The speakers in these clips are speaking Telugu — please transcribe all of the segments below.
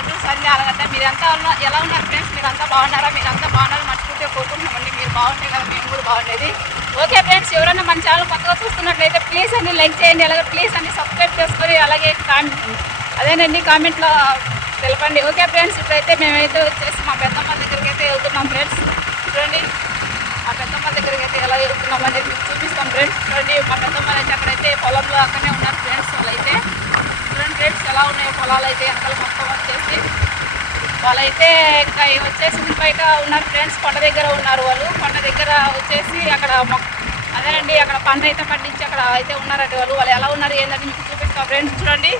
రాజు సంధ్య అలాగంటే మీరంతా ఉన్న- ఎలా ఉన్నారు ఫ్రెండ్స్ మీరంతా బాగున్నారా? మీరంతా బాగున్నారు మర్చిపోతే కోరుకుంటున్నామండి. మీరు బాగుంటే కదా మేము కూడా బాగుండేది. ఓకే ఫ్రెండ్స్ ఎవరైనా మన ఛానల్ కొత్తగా చూస్తున్నట్లయితే ప్లీజ్ అన్ని లైక్ చేయండి. అలాగే ప్లీజ్ అన్ని సబ్స్క్రైబ్ చేసుకొని అలాగే కామెంట్ అదేనండి కామెంట్లో తెలపండి. ఓకే ఫ్రెండ్స్ ఇప్పుడైతే మేమైతే వచ్చేసి మా పెద్దమ్మ దగ్గరికి అయితే వెళ్తున్నాం ఫ్రెండ్స్ చూడండి. మా పెద్దమ్మ దగ్గరికి అయితే ఎలా వెళ్తున్నాం అనేది చూపిస్తాం ఫ్రెండ్స్ చూడండి మా పెద్దమ్మ అయితే అక్కడైతే పొలంలో అక్కడనే ఉన్నారు ఫ్రెండ్స్ వాళ్ళైతే. చూడండి ఫ్రెండ్స్ ఎలా ఉన్నాయి పొలాలు అయితే ఎంతలు మొత్తం వచ్చేసి. వాళ్ళైతే ఇంకా వచ్చేసి బయట ఉన్నారు ఫ్రెండ్స్ కొండ దగ్గర ఉన్నారు వాళ్ళు. కొండ దగ్గర వచ్చేసి అక్కడ మొక్క అదేనండి అక్కడ పంట అయితే పండించి అక్కడ అయితే ఉన్నారండి వాళ్ళు. వాళ్ళు ఎలా ఉన్నారు ఏంటని మీకు చూపిస్తాం ఫ్రెండ్స్. చూడండి.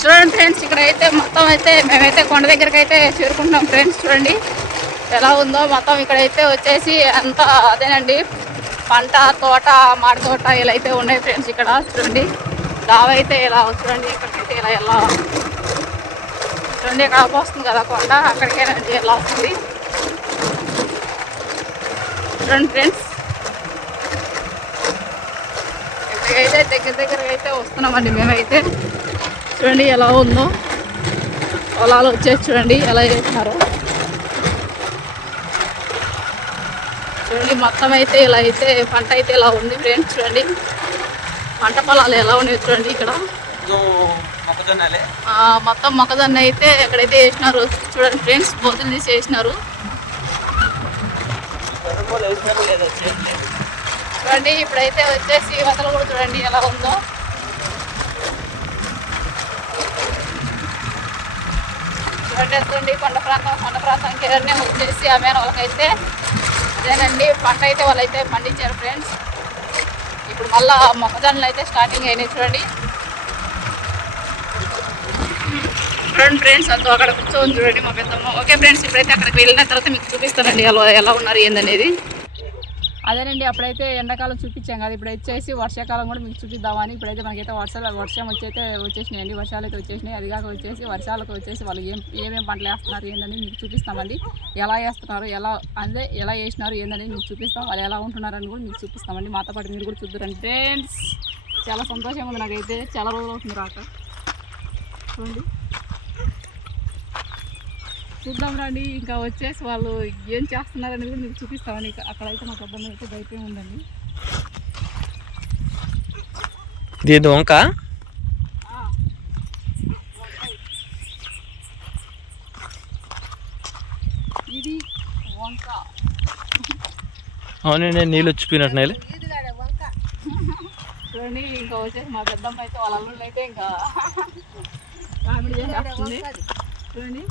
చూడండి ఫ్రెండ్స్ ఇక్కడ అయితే మొత్తం అయితే మేమైతే కొండ దగ్గరికి అయితే చేరుకుంటున్నాం ఫ్రెండ్స్. చూడండి. ఎలా ఉందో మొత్తం ఇక్కడైతే వచ్చేసి అంతా అదేనండి. పంట తోట మాడి తోట ఇలా అయితే ఉన్నాయి ఫ్రెండ్స్ ఇక్కడ. చూడండి. దావ అయితే ఇలా చూడండి ఇక్కడికైతే ఇలా ఎలా చూడండి ఇక్కడ వస్తుంది కదా కొండ. అక్కడికేనండి ఎలా వస్తుంది? చూడండి ఫ్రెండ్స్ ఇక్కడికైతే దగ్గర దగ్గర అయితే వస్తున్నామండి మేమైతే. చూడండి ఎలా ఉందో. పొలాలు వచ్చేసి చూడండి ఎలా చేస్తున్నారు చూడండి మొత్తం అయితే ఇలా అయితే పంట అయితే ఇలా ఉంది ఫ్రెండ్స్ చూడండి. పంట పొలాలు ఎలా ఉన్నాయి చూడండి ఇక్కడ. మొత్తం మొక్కజొన్న అయితే ఎక్కడైతే వేసినారు చూడండి ఫ్రెండ్స్ బొద్దులు తీసి వేసినారు. చూడండి ఇప్పుడైతే వచ్చేసి వదలు కూడా చూడండి ఎలా ఉందో. చూడండి ఎంతండి కొండ ప్రాంతం కొండ ప్రాంతానికి ఎవరినే వచ్చేసి ఆమె వాళ్ళకైతే. అదేనండి పంట అయితే వాళ్ళైతే పండించారు ఫ్రెండ్స్. ఇప్పుడు మళ్ళీ మొక్కజొన్నలు అయితే స్టార్టింగ్ అయినాయి చూడండి. చూడండి ఫ్రెండ్స్ అంతా అక్కడ కూర్చొని చూడండి మా పెద్దమ్మ. ఓకే ఫ్రెండ్స్ ఇప్పుడైతే అక్కడికి వెళ్ళిన తర్వాత మీకు చూపిస్తానండి ఎలా ఎలా ఉన్నారు ఏందనేది. అదేనండి అప్పుడైతే ఎండాకాలం చూపించాం కదా ఇప్పుడు వచ్చేసి వర్షాకాలం కూడా మీకు చూపిద్దామని ఇప్పుడైతే మనకైతే వర్షాలు వర్షం వచ్చైతే వచ్చేసినాయండి వర్షాలు అయితే వచ్చేసినాయి. అది కాక వచ్చేసి వర్షాలకు వచ్చేసి వాళ్ళు ఏం ఏమేం పంటలు వేస్తున్నారు ఏందని మీకు చూపిస్తామండి. ఎలా వేస్తున్నారు ఎలా అదే ఎలా వేసినారు ఏందని మీకు చూపిస్తాం. వాళ్ళు ఎలా ఉంటున్నారని కూడా మీకు చూపిస్తామండి. మాతో పాటు మీరు కూడా చూద్దరండి. ఫ్రెండ్స్ చాలా సంతోషంగా ఉంది నాకైతే. చాలా రోజులు అవుతుంది రాక. చూడండి. చూద్దాం రండి. ఇంకా వచ్చేసి వాళ్ళు ఏం చేస్తున్నారు అనేది కూడా మీకు చూపిస్తామని ఇక అక్కడైతే మా పెద్దమ్మ అయితే బయటే ఉందండి దీని వంక ఆ. ఇది వంక. అవునండి నీళ్ళు వచ్చిపోయినట్టున్నాయి చూడండి ఇంకా వచ్చేసి మా పెద్దమ్మ అయితే వాళ్ళ అల్లుళ్ళు అయితే ఇంకా కామెడీ చేసేస్తుంది చూడండి.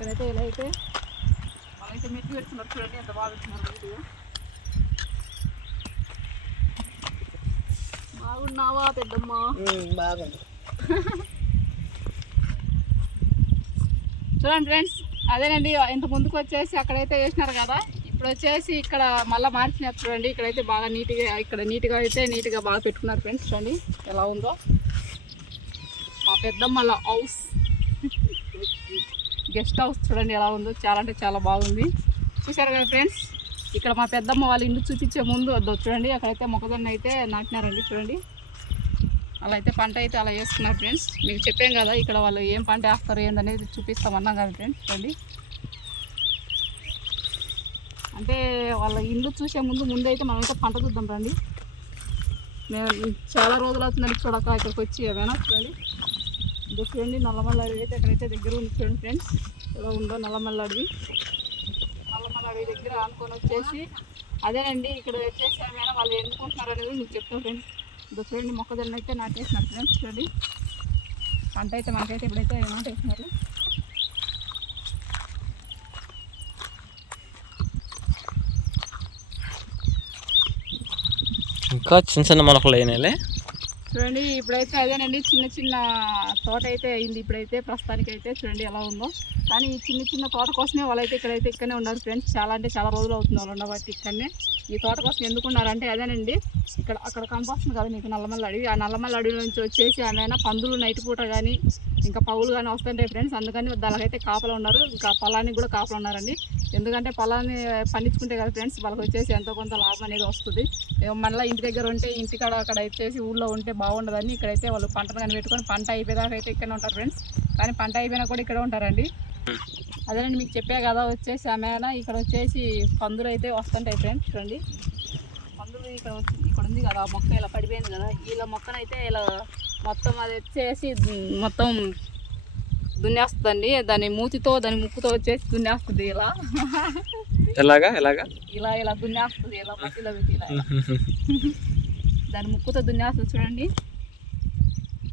ఇక్కడైతే ఇలా అయితే వాళ్ళైతే మెట్టి పెడుతున్నారు చూడండి ఎంత బాగా వీడియో. బాగున్నావా పెద్దమ్మ? బాగుంది. చూడండి ఫ్రెండ్స్ అదేనండి ఇంత ముందుకు వచ్చేసి అక్కడైతే వేసినారు కదా ఇప్పుడు వచ్చేసి ఇక్కడ మళ్ళీ మార్చినారు చూడండి ఇక్కడైతే బాగా నీట్గా ఇక్కడ నీట్గా అయితే నీట్గా బాగా పెట్టుకున్నారు ఫ్రెండ్స్ చూడండి ఎలా ఉందో. మా పెద్దమ్మల హౌస్ గెస్ట్ హౌస్ చూడండి ఎలా ఉందో. చాలా అంటే చాలా బాగుంది. చూసారు కదా ఫ్రెండ్స్? ఇక్కడ మా పెద్దమ్మ వాళ్ళ ఇల్లు చూపించే ముందు వద్దు. చూడండి అక్కడైతే మొక్కజొన్న అయితే నాటినారండి చూడండి. అలా అయితే పంట అయితే అలా చేస్తున్నారు ఫ్రెండ్స్. మీకు చెప్పాం కదా ఇక్కడ వాళ్ళు ఏం పంట వేస్తారు ఏందనేది చూపిస్తామన్నాం కదా ఫ్రెండ్స్. చూడండి. అంటే వాళ్ళ ఇల్లు చూసే ముందు ముందు అయితే మనమైతే పంట చూద్దాం రండి. మేము చాలా రోజులు అవుతుందండి చూడక ఇక్కడికి వచ్చి ఏమైనా. చూడండి. ఇది చూడండి నల్లమల్ల అడవి అయితే ఎక్కడైతే దగ్గర ఉంది చూడండి ఫ్రెండ్స్. ఎలా ఉందో నల్లమల్ల అడవి నల్లమల్ల అడవి దగ్గర ఆనుకొని వచ్చేసి అదేనండి ఇక్కడ వచ్చేసి ఏమైనా వాళ్ళు ఎన్నుకుంటున్నారు అనేది మీకు చెప్తాం ఫ్రెండ్స్. ఇది చూడండి మొక్కజొన్న అయితే నాటేసినారు ఫ్రెండ్స్ చూడండి. పంట అయితే మనకైతే ఇప్పుడైతే నాటేసినారు ఇంకా చిన్న చిన్న మొలకలు అయినాయిలే. చూడండి ఇప్పుడైతే అదేనండి చిన్న చిన్న తోట అయితే అయింది. ఇప్పుడైతే ప్రస్తుతానికి అయితే చూడండి ఎలా ఉందో. కానీ ఈ చిన్న చిన్న తోట కోసమే వాళ్ళైతే ఇక్కడైతే ఇక్కడనే ఉన్నారు ఫ్రెండ్స్ చాలా అంటే చాలా రోజులు అవుతుంది వాళ్ళు ఉండబట్టి ఇక్కడనే. ఈ తోట కోసం ఎందుకున్నారంటే అదేనండి ఇక్కడ అక్కడ కనిపిస్తుంది కదా మీకు నల్లమల్ల అడవి ఆ నల్లమల్ల అడవి నుంచి వచ్చేసి ఏమైనా పందులు నైట్ పూట కానీ ఇంకా పౌలు కానీ వస్తుంటాయి ఫ్రెండ్స్ అందుకని దానికైతే కాపలు ఉన్నారు. ఇంకా పొలానికి కూడా కాపలు ఉన్నారండి. ఎందుకంటే పొలాన్ని పండించుకుంటే కదా ఫ్రెండ్స్ వాళ్ళకి వచ్చేసి ఎంతో కొంత లాభం అనేది వస్తుంది. మళ్ళీ ఇంటి దగ్గర ఉంటే ఇంటికాడ అక్కడ వచ్చేసి ఊళ్ళో ఉంటే బాగుండదని ఇక్కడైతే వాళ్ళు పంటను కానీ పెట్టుకొని పంట అయిపోయేదాకా అయితే ఇక్కడే ఉంటారు ఫ్రెండ్స్ కానీ పంట అయిపోయినా కూడా ఇక్కడే ఉంటారండి. అదేనండి మీకు చెప్పే కదా వచ్చేసి ఆమె ఇక్కడ వచ్చేసి పందులు అయితే వస్తుంటాయి ఫ్రెండ్స్ చూడండి. పందులు ఇక్కడ ఇక్కడ ఉంది కదా ఆ మొక్క ఇలా పడిపోయింది కదా. ఇలా మొక్కనైతే ఇలా మొత్తం అది వచ్చేసి మొత్తం దున్నేస్తుందండి. దాని మూతితో దాని ముక్కుతో వచ్చేసి దున్నేస్తుంది ఇలా. ఎలాగా? ఎలాగా? ఇలా ఇలా దున్నేస్తుంది ఇలా మట్టిలో పెట్టి ఇలా. ఇలా. దాని ముక్కుతో దున్నేస్తుంది చూడండి.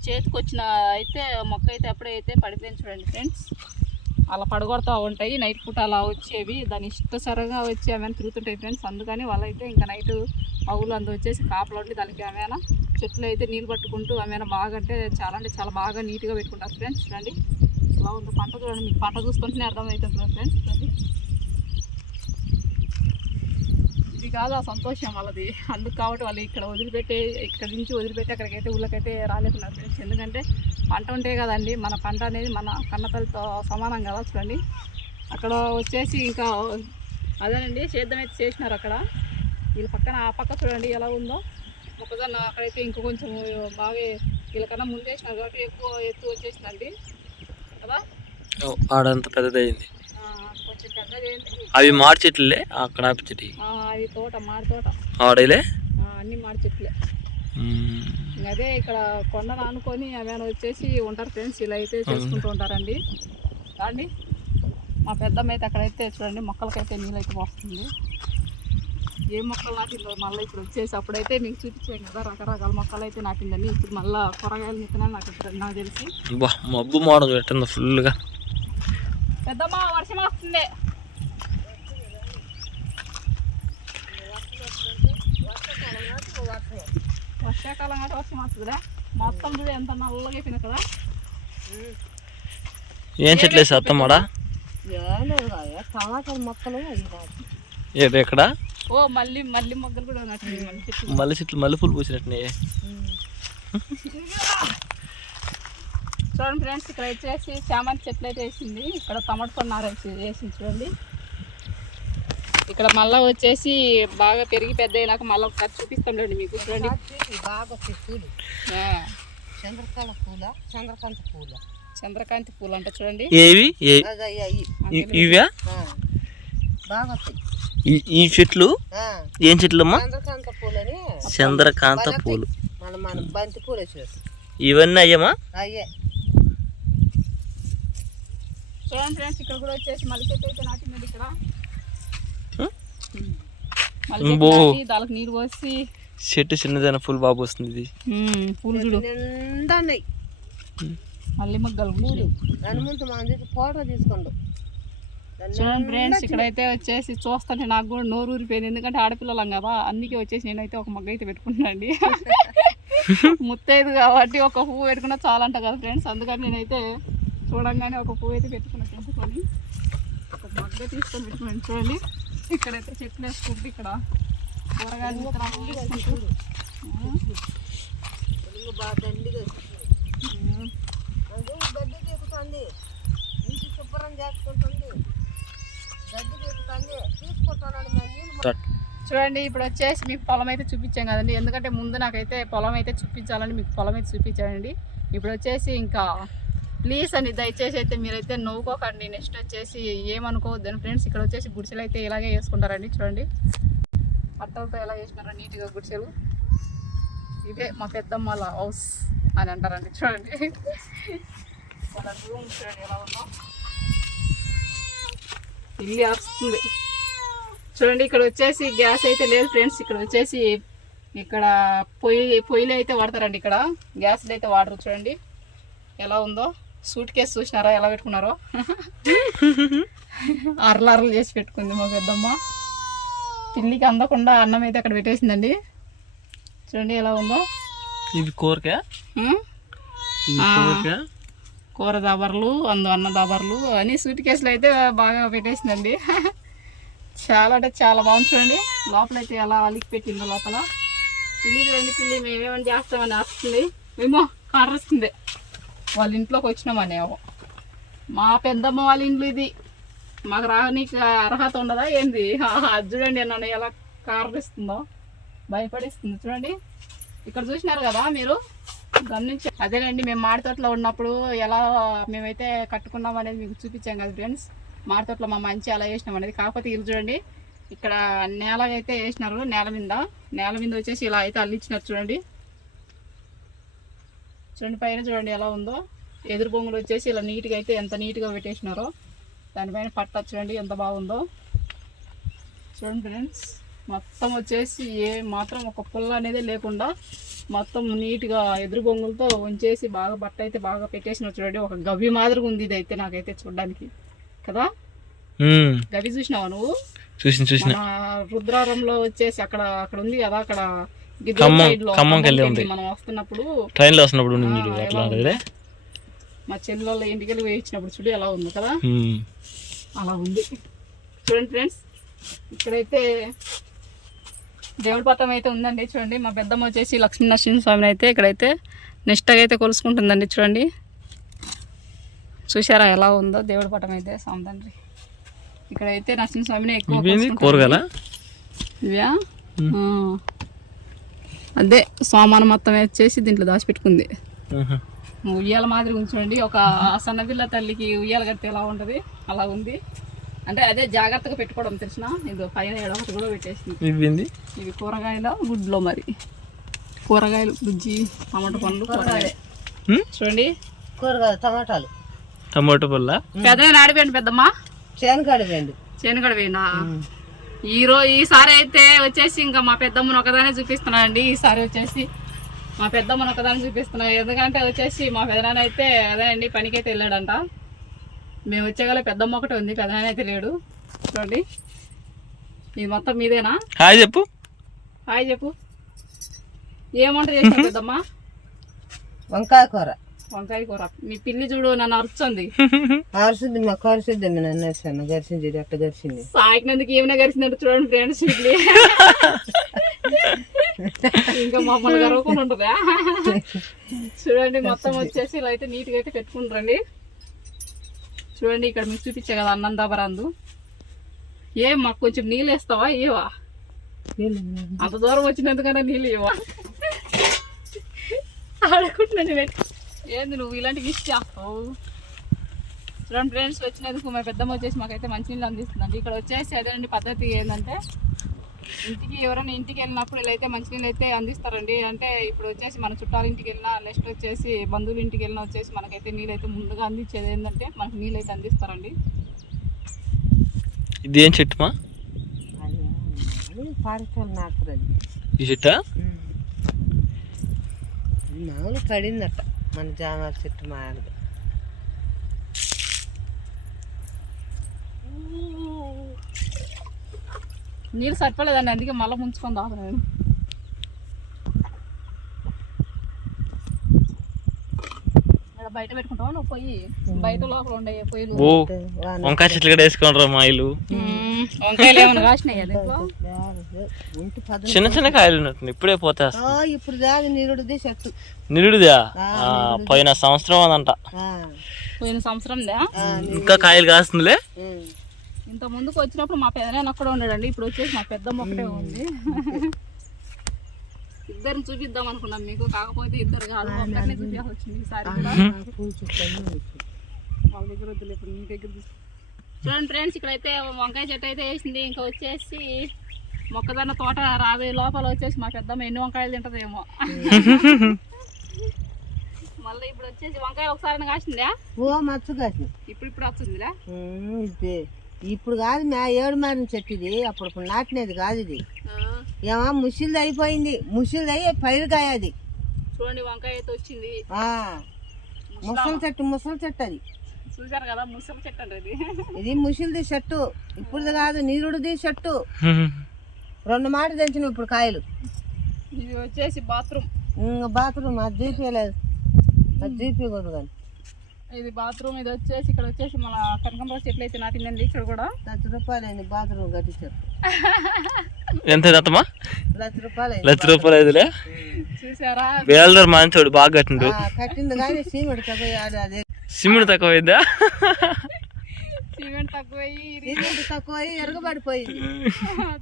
చేతికి వచ్చిన అయితే మొక్క అయితే ఎప్పుడైతే పడిపోయింది చూడండి ఫ్రెండ్స్. అలా పడగొడతా ఉంటాయి. నైట్ పూట అలా వచ్చేవి. దాని ఇష్టసరంగా వచ్చి ఏమైనా తిరుగుతుంటాయి ఫ్రెండ్స్. అందుకని వాళ్ళైతే ఇంకా నైట్ పగులు అందు వచ్చేసి కాపలు ఉండి దానికి ఏమైనా చెట్లు అయితే నీళ్ళు పట్టుకుంటూ ఏమైనా బాగా అంటే చాలా అంటే చాలా బాగా నీట్గా పెట్టుకుంటారు ఫ్రెండ్స్. చూడండి ఎలా ఉంది పంట చూడండి. మీకు పంట చూస్తుంటేనే అర్థమవుతుంది ఫ్రెండ్స్. చూడండి ఇది కాదు ఆ సంతోషం వాళ్ళది. అందుకు కాబట్టి వాళ్ళు ఇక్కడ వదిలిపెట్టే ఇక్కడ నుంచి వదిలిపెట్టి అక్కడికైతే ఊళ్ళకైతే రాలేకున్నారు ఫ్రెండ్స్. ఎందుకంటే పంట ఉంటే కదండి మన పంట అనేది మన కన్నతలతో సమానం కదా చూడండి. అక్కడ వచ్చేసి ఇంకా అదేనండి సేద్యం అయితే చేసినారు అక్కడ. వీళ్ళ పక్కన ఆ పక్క చూడండి ఎలా ఉందో. మొక్కజొన్న అక్కడైతే ఇంకో కొంచెం బాగా వీళ్ళకన్నా ముందు వేసినారు కాబట్టి ఎక్కువ ఎత్తు వచ్చేసిందండి. కదా? ఆడంత కొంచెం పెద్దగా ఏంటి అవి మాడి చెట్లే అక్కడ చెట్టు. అది తోట మాడి తోట. ఆడలే అన్ని మాడి చెట్లే. అదే ఇక్కడ కొండను ఆనుకొని ఏమైనా వచ్చేసి ఉంటారు ఫ్రెండ్స్ ఇలా అయితే చేసుకుంటూ ఉంటారండి. కానీ మా పెద్దమ్మ అయితే అక్కడైతే చూడండి మొక్కలకైతే నీళ్ళు అయితే వస్తుంది ఏ మొక్కలు నాటిందో మళ్ళీ ఇప్పుడు వచ్చేసి అప్పుడైతే మీకు చూపించాం కదా రకరకాల మొక్కలు అయితే నాటిందని ఇప్పుడు మళ్ళీ కూరగాయలు విత్తనాలు నాటింటారు నాకు తెలిసి. మబ్బు మోడల్ పెట్టింది ఫుల్గా పెద్దమ్మ వర్షం వస్తుంది. వర్షాకాలం కాబట్టి వర్షం వస్తుందిరా మొత్తం చూడు ఎంత నల్లగా అయిపోయినా కదా. ఏం చెట్లు వేసి అత్తమ్మాడా టమాటాలు మొక్కలు ఏది ఎక్కడ? ఓ మళ్ళీ మళ్ళీ మొగ్గలు కూడా నాటింది మళ్ళీ చెట్లు. మల్లె చెట్లు మల్లె పూలు పూసినట్టున్నాయి. చూడండి ఫ్రెండ్స్ ఇక్కడ వచ్చేసి చామంతి చెట్లు అయితే వేసింది. ఇక్కడ టమాటో కొన్నారు వేసింది చూడండి. ఇక్కడ మళ్ళీ వచ్చేసి బాగా పెరిగి పెద్ద అయినాక మళ్ళీ ఒకసారి చూపిస్తాం లేండి మీకు. చూడండి. బాగా పూలు ఆ, చంద్రకళ పూల చంద్రకాంత పూల. చంద్రకాంతి పూలు అంట చూడండి. ఏవి? ఏ- అదే అయ్యి ఇ- ఇవా బాగా ఈ- ఈ చెట్లు? ఆ, ఏం చెట్లమ్మా? చంద్రకాంత పూలని. చంద్రకాంత పూలు. మన మన బంతి పూలు వచ్చినట్టు ఇవన్నీ అయ్యమ్మా? అయ్యే. చూడండి ఫ్రెండ్స్ ఇక్కడ కూడా వచ్చేసి చెట్టు అయితే నాటింది ఇక్కడ. దానికి నీరు పోసి. చెట్టు చిన్నదైన పూలు బాగా వస్తుంది. ఇది పూలు చూడు. మళ్ళీ మొగ్గలు దాని ముందు మన దగ్గర ఫోటో తీసుకోండు. దాన్ని చూడండి ఫ్రెండ్స్ ఇక్కడైతే వచ్చేసి చూస్తుంటే నాకు కూడా నోరు ఊరిపోయింది. ఎందుకంటే ఆడపిల్లలం కదా అందుకే వచ్చేసి నేనైతే ఒక మగ్గ అయితే పెట్టుకున్నానండి ముత్తైదు కాబట్టి ఒక పువ్వు పెట్టుకున్నా చాలంట కదా ఫ్రెండ్స్. అందుకని నేనైతే చూడంగానే ఒక పువ్వు అయితే పెట్టుకున్నా తెంపుకొని ఒక మగ్గ తీసుకొని పెట్టుకున్నాను చూడండి. ఇక్కడైతే చెట్లు వేసుకుంటూ ఇక్కడ కూరగాయలు వేసుకుంటూ. చూడండి ఇప్పుడు వచ్చేసి మీకు పొలం అయితే చూపించాం కదండి. ఎందుకంటే ముందు నాకైతే పొలం అయితే చూపించాలని మీకు పొలం అయితే చూపించానండి. ఇప్పుడు వచ్చేసి ఇంకా ప్లీజ్ అని దయచేసి అయితే మీరైతే నవ్వుకోకండి. నెక్స్ట్ వచ్చేసి ఏమనుకోవద్దని ఫ్రెండ్స్. ఇక్కడ వచ్చేసి గుడిసెలు అయితే ఇలాగే వేసుకుంటారండి చూడండి. బట్టలతో ఎలా వేసినారో నీట్గా గుడిసెలు. ఇదే మా పెద్దమ్మ హౌస్ అని అంటారండి చూడండి. వాళ్ళ రూమ్ చూడండి ఎలా ఉందో. ఇల్లు వస్తుంది చూడండి ఇక్కడ వచ్చేసి గ్యాస్ అయితే లేదు ఫ్రెండ్స్. ఇక్కడ వచ్చేసి ఇక్కడ పొయ్యి పొయ్యిలు అయితే వాడతారండి ఇక్కడ. గ్యాస్లు అయితే వాడరు చూడండి. ఎలా ఉందో. సూట్ కేసు చూసినారా? ఎలా పెట్టుకున్నారో. అరలు అరలు చేసి పెట్టుకుంది మా పెద్దమ్మ. పిల్లికి అందకుండా అన్నం అయితే అక్కడ పెట్టేసిందండి. చూడండి ఎలా ఉందో. ఆ. కూరకా? కూర దాబర్లు అందు అన్న దాబర్లు అని సూట్ కేసులు అయితే బాగా పెట్టేసిందండి. చాలా అంటే చాలా బాగుంది చూడండి. లోపల అయితే ఎలా అలికి పెట్టిందో లోపల. పిల్లి రెండు పిల్లి మేమేమని చేస్తామని వస్తుంది మేము కాడరుస్తుంది వాళ్ళ ఇంట్లోకి వచ్చినామనేమో మా పెద్దమ్మ వాళ్ళ ఇంట్లో ఇది. మాకు రానికి అర్హత ఉండదా ఏంది? అది చూడండి నన్ను ఎలా కారణిస్తుందో భయపడిస్తుంది చూడండి. ఇక్కడ చూసినారు కదా మీరు? గమనించి అదేనండి మేము మాడితోటలో ఉన్నప్పుడు ఎలా మేమైతే కట్టుకున్నాం అనేది మీకు చూపించాం కదా ఫ్రెండ్స్. మాడితోటలో మా మంచి అలా వేసినాం అనేది. కాకపోతే ఇది చూడండి ఇక్కడ నేల అయితే వేసినారు నేల మీద. నేల మీద వచ్చేసి ఇలా అయితే అల్లించినారు చూడండి. చూడండి పైన చూడండి ఎలా ఉందో. ఎదురు బొంగులు వచ్చేసి ఇలా నీట్గా అయితే ఎంత నీట్గా పెట్టేసినారో. దానిపైన పట్ట చూడండి ఎంత బాగుందో. చూడండి ఫ్రెండ్స్. మొత్తం వచ్చేసి ఏ మాత్రం ఒక పుల్ల అనేది లేకుండా మొత్తం నీట్గా ఎదురు బొంగులతో ఉంచేసి బాగా బట్ట అయితే బాగా పెట్టేసినారు చూడండి. ఒక గవ్వి మాదిరిగా ఉంది ఇది అయితే నాకైతే చూడడానికి. కదా? గవి చూసినావా నువ్వు? చూసిన చూసిన. రుద్రారంలో వచ్చేసి అక్కడ అక్కడ ఉంది కదా అక్కడ లో. మనం వస్తున్నప్పుడు. వస్తున్నప్పుడు అట్లా ఎలా ఉంటుంది మా ఇంటికి వెళ్ళి వేయించినప్పుడు చూడు ఎలా ఉంది కదా. అలా ఉంది. చూడండి ఫ్రెండ్స్ ఇక్కడైతే దేవుడి పట్టం అయితే ఉందండి చూడండి. మా పెద్దమ్మ వచ్చేసి లక్ష్మీ నరసింహ స్వామిని అయితే ఇక్కడైతే నిష్టగా అయితే కొలుసుకుంటుందండి చూడండి. చూసారా ఎలా ఉందో దేవుడి పట్టం అయితే స్వామి తండ్రి. ఇక్కడైతే నరసింహ స్వామిని ఎక్కువ. కూరగాయల? ఇవ్యా. అదే సామాను మొత్తం వచ్చేసి దీంట్లో దాచిపెట్టుకుంది. ఉయ్యాల మాదిరి ఉంచండి ఒక సన్నపిల్ల తల్లికి ఉయ్యాల కడితే ఎలా ఉంటుంది? అలా ఉంది. అంటే అదే జాగ్రత్తగా పెట్టుకోవడం తెలిసిన? ఇది పైన ఎడమటి కూడా పెట్టేసింది ఇవేంది ఇవి కూరగాయల గుడ్లో మరి. కూరగాయలు గుజ్జి టమాటో పండ్లు కూరగాయలు? చూడండి. కూరగాయలు టమాటాలు. టమాటో పుల్ల పెద్ద నాడిపోయింది పెద్దమ్మ. చేనకాడ వేయండి చేనుగడ పోయినా ఈ రోజు ఈసారి అయితే వచ్చేసి ఇంకా మా పెద్దమ్మను ఒకదానే చూపిస్తున్నానండి ఈసారి వచ్చేసి మా పెద్దమ్మను ఒకదాన్ని చూపిస్తున్నా. ఎందుకంటే వచ్చేసి మా పెదనాన్న అయితే అదే అండి పనికి అయితే వెళ్ళాడంట. మేము వచ్చేగల పెద్దమ్మ ఒకటే ఉంది పెదనాన్న అయితే లేడు. చూడండి. ఇది మొత్తం మీదేనా? హాయ్ చెప్పు. హాయ్ చెప్పు. ఏమంట చేసిన పెద్దమ్మ? వంకాయ కూర. వంకాయ కూర. మీ పిల్లి చూడు నన్ను అరుచుంది అరిసింది మా కరిసిద్ది మీ నన్ను వేసాను గరిచింది అట్ట గరిచింది సాగినందుకు ఏమైనా గరిచినట్టు చూడండి ఫ్రెండ్స్ ఇడ్లీ ఇంకా మమ్మల్ని గర్వకుండా ఉంటుందా? చూడండి మొత్తం వచ్చేసి ఇలా అయితే నీట్గా అయితే పెట్టుకుంటారండి. చూడండి ఇక్కడ మీకు చూపించే కదా అన్నం దబరందు ఏం మాకు కొంచెం నీళ్ళు వేస్తావా? ఏవా అంత దూరం వచ్చినందుకన్నా నీళ్ళు ఇవ్వా? ఆడుకుంటున్నాను నేను. ఏంది నువ్వు ఇలాంటి విష్ చేస్తావు? చూడండి ఫ్రెండ్స్ వచ్చినందుకు మా పెద్దమ్మ వచ్చేసి మాకైతే మంచినీళ్ళు అందిస్తుందండి. ఇక్కడ వచ్చేసి అదేనండి పద్ధతి ఏంటంటే ఇంటికి ఎవరైనా ఇంటికి వెళ్ళినప్పుడు ఇలా అయితే మంచినీళ్ళు అయితే అందిస్తారండి. అంటే ఇప్పుడు వచ్చేసి మన చుట్టాల ఇంటికి వెళ్ళినా నెక్స్ట్ వచ్చేసి బంధువుల ఇంటికి వెళ్ళినా వచ్చేసి మనకైతే నీళ్ళు అయితే ముందుగా అందించేది ఏంటంటే మనకు నీళ్ళు అయితే అందిస్తారండి. ఇది ఏం చెట్టుమా? ఈ చెట్టా? మామూలు పడిందట. మన జామ చెట్టు మాడదు నీళ్ళు సరిపోలేదండి అందుకే మళ్ళీ ముంచుకొని తాగుతాను నేను. ఇక్కడ బయట పెట్టుకుంటావా? నువ్వు పొయ్యి బయట లోపల ఉండే పొయ్యిలు ఓ వంకాయ చెట్లు కూడా వేసుకోండి మా ఇల్లు. మ్మ్. వంకాయలు ఏమైనా కాసినాయి చిన్న చిన్న కాయలు ఉన్నట్టు ఇప్పుడే ఆ, ఇప్పుడు దాని నిరుడిది చెట్టు. నిరుడుదా? ఆ, పోయిన సంవత్సరం అదంట. ఆ, పోయిన సంవత్సరందా? ఆ, ఇంకా కాయలు కాస్తుందిలే. ఇంత ముందుకు వచ్చినప్పుడు మా పెదనాయన అక్కడ ఉన్నాడండి. ఇప్పుడు వచ్చేసి మా పెద్దమ్మ ఒకటే ఉంది. ఇద్దరిని చూపిద్దాం అనుకున్నాం మీకు. కాకపోతే ఇద్దరు కాదు. ఒక్కరినే చూపించాల్సి వచ్చింది ఈసారి కూడా. ఆ, పూల చెట్లు అన్నీ ఉన్నాయి. వాళ్ళ దగ్గర వద్దులే ఇప్పుడు మీ దగ్గర తీసు- చూడండి ఫ్రెండ్స్ ఇక్కడైతే వంకాయ చెట్టు అయితే వేసింది. ఇంకా వచ్చేసి మొక్కజొన్న తోట రాబోయే లోపల వచ్చేసి మా పెద్దమ్మ ఎన్ని వంకాయలు తింటదేమో. మళ్ళీ ఇప్పుడు వచ్చేసి వంకాయ ఒకసారి కాసిందా? ఓ మచ్చ కాసింది. ఇప్పుడు ఇప్పుడు ఇది. ఇప్పుడు కాదు మే ఏడు మారిన చెట్టు ఇది అప్పుడు ఇప్పుడు నాటినది కాదు ఇది. ఏమా ముసిలిది అయిపోయింది. ముసిలిది అయ్యి పైరుకాయ అది. చూడండి వంకాయ అయితే వచ్చింది. ఆ, ముసలి చెట్టు ముసలి చెట్టు అది. చూసారు కదా ముసలి చెట్టు అంటే ఇది ముసిలిది చెట్టు. ఇప్పుడుది కాదు నీరుడిది చెట్టు. రెండు మాట తెంచిన ఇప్పుడు కాయలు. ఇది వచ్చేసి బాత్రూమ్. ఇంకా బాత్రూమ్ అది చూపించలేదు అది చూపించకూడదు కానీ ఇది బాత్రూమ్ ఇది వచ్చేసి ఇక్కడ వచ్చేసి మన కనకంబర చెట్లు అయితే నాటిందండి ఇక్కడ కూడా. లక్ష రూపాయలు అయింది బాత్రూమ్ కట్టించారు. ఎంత దత్తమా లక్ష రూపాయలు అయింది లక్ష రూపాయలు ఐదులే? చూసారా? వేలదారు మంచోడు బాగా కట్టిండు. కట్టింది కానీ సిమెంట్ తక్కువైందా? సిమెంట్ తక్కువయ్యి సీమెడు తక్కువ అయ్యి ఎరగబడిపోయింది.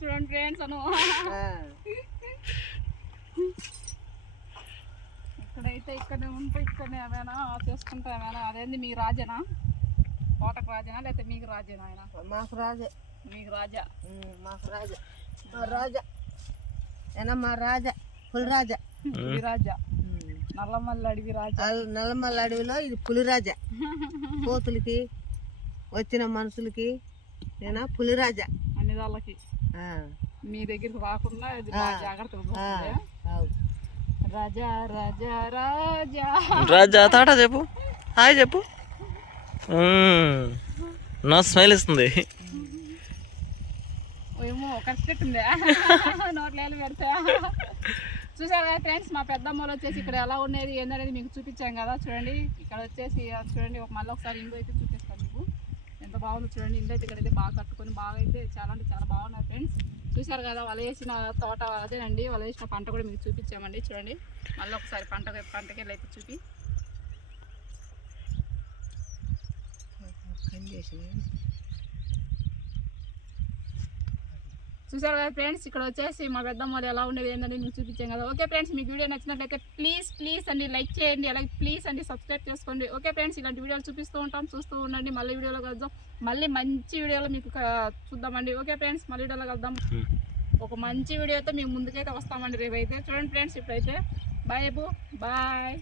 చూడండి ఫ్రెండ్స్ అను. ఇక్కడైతే ఇక్కడనే ఉంటే ఇక్కడనే ఏమైనా చేసుకుంటా ఏమైనా? అదేంది మీ రాజనా? కోటకు రాజనా? లేకపోతే మీకు రాజనా ఆయన? మాకు రాజే. మీకు రాజా? మాకు రాజా. మా రాజా. ఏనా మా రాజా. పులి రాజా. పులి రాజా. నల్లమల్లి అడవి రాజా. నల్లమల్ల అడవిలో ఇది పులిరాజా కోతులకి వచ్చిన మనుషులకి నేనా పులిరాజా అన్ని దాళ్ళకి. మీ దగ్గరికి రాకుండా జాగ్రత్తగా. రాజా రాజా రాజా. రాజా తాటా చెప్పు. హాయ్ చెప్పు. నా స్మైల్ ఇస్తుంది. చూసారు కదా ఫ్రెండ్స్ మా పెద్దమ్మలు వచ్చేసి ఇక్కడ ఎలా ఉండేది ఏందనేది మీకు చూపించాం కదా. చూడండి ఇక్కడ వచ్చేసి చూడండి ఒక మళ్ళీ ఒకసారి ఇల్లు అయితే ఎంత బాగుంది చూడండి. ఇల్లు అయితే ఇక్కడైతే బాగా కట్టుకొని బాగా అయితే చాలా అంటే చాలా బాగున్నారు ఫ్రెండ్స్. చూసారు కదా వాళ్ళు వేసిన తోట అదేనండి. వాళ్ళు వేసిన పంట కూడా మీకు చూపించామండి. చూడండి. మళ్ళీ ఒకసారి పంట పంటకి అయితే చూపి. చూసారు కదా ఫ్రెండ్స్ ఇక్కడ వచ్చేసి మా పెద్దమ్మ వాళ్ళు ఎలా ఉండేది ఏంటని మీకు చూపించాం కదా. ఓకే ఫ్రెండ్స్ మీకు వీడియో నచ్చినట్లయితే ప్లీజ్ ప్లీజ్ అండి లైక్ చేయండి. అలాగే ప్లీజ్ అండి సబ్స్క్రైబ్ చేసుకోండి. ఓకే ఫ్రెండ్స్ ఇలాంటి వీడియోలు చూపిస్తూ ఉంటాం చూస్తూ ఉండండి. మళ్ళీ వీడియోలో కలుద్దాం. మళ్ళీ మంచి వీడియోలో మీకు చూద్దామండి. ఓకే ఫ్రెండ్స్ మళ్ళీ వీడియోలో కలుద్దాం. ఒక మంచి వీడియోతో మేము ముందుకైతే వస్తామండి రేపైతే చూడండి ఫ్రెండ్స్ ఇప్పుడైతే. బాయ్ అబ్బు. బాయ్.